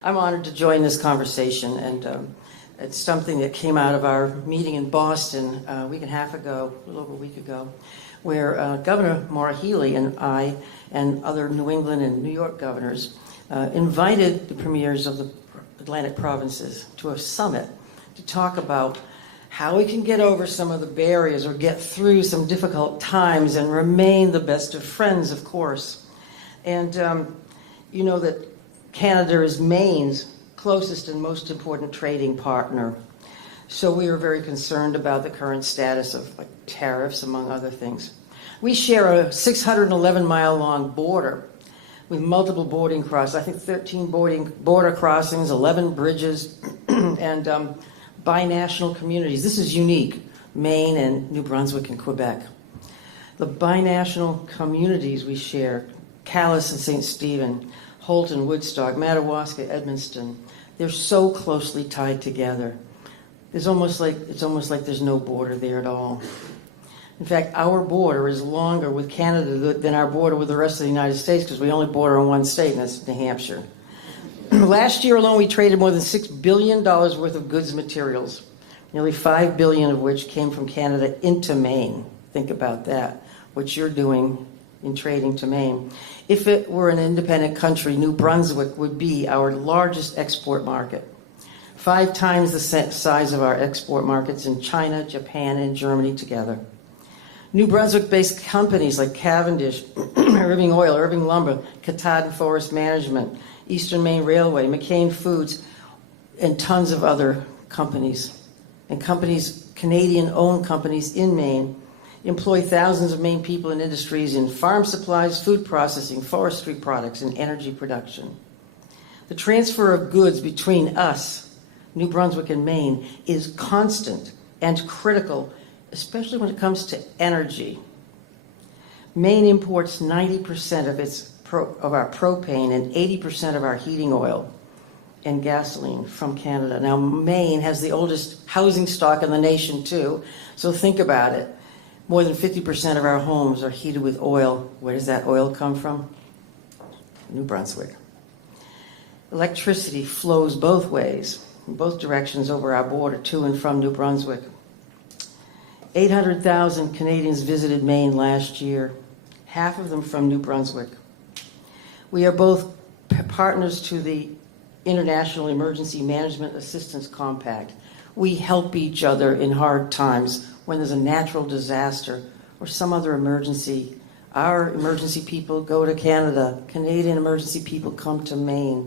I'm honored to join this conversation, and it's something that came out of our meeting in Boston a week and a half ago, a little over a week ago, where Governor Maura Healey and I and other New England and New York governors invited the premiers of the Atlantic provinces to a summit to talk about how we can get over some of the barriers or get through some difficult times and remain the best of friends, of course. And you know that Canada is Maine's closest and most important trading partner. So we are very concerned about the current status of tariffs, among other things. We share a 611-mile-long border with multiple boarding crossings, I think 13 border crossings, 11 bridges, and binational communities. This is unique, Maine and New Brunswick and Quebec. The binational communities we share, Calais and St. Stephen, Holton, Woodstock, Madawaska, Edmundston, they're so closely tied together. It's almost like there's no border there at all. In fact, our border is longer with Canada than our border with the rest of the United States because we only border on one state, and that's New Hampshire. Last year alone, we traded more than $6 billion worth of goods and materials, nearly $5 billion of which came from Canada into Maine. Think about that, what you're doing in trading to Maine. If it were an independent country, New Brunswick would be our largest export market, 5 times the size of our export markets in China, Japan, and Germany together. New Brunswick-based companies like Cavendish, Irving Oil, Irving Lumber, Katahdin Forest Management, Eastern Maine Railway, McCain Foods, and tons of other companies. And companies, Canadian-owned companies in Maine, employ thousands of Maine people and industries in farm supplies, food processing, forestry products, and energy production. The transfer of goods between us, New Brunswick and Maine, is constant and critical, especially when it comes to energy. Maine imports 90% of our propane and 80% of our heating oil and gasoline from Canada. Now, Maine has the oldest housing stock in the nation, too, so think about it. More than 50% of our homes are heated with oil. Where does that oil come from? New Brunswick. Electricity flows both ways, in both directions over our border, to and from New Brunswick. 800,000 Canadians visited Maine last year, half of them from New Brunswick. We are both partners to the International Emergency Management Assistance Compact. We help each other in hard times when there's a natural disaster or some other emergency. Our emergency people go to Canada. Canadian emergency people come to Maine.